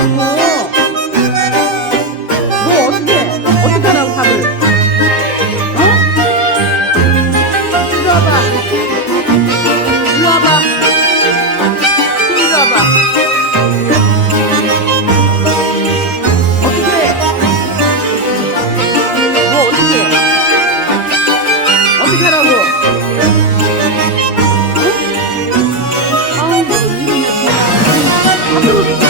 안먹 어떻게? 어떻게 하라고 밥을? 어? 이리 와봐. 이리 와봐. 이리 와봐. 어떻게? 뭐 어떻게? 어떻게라고, 응? 어? 아우 이거 이거 밥을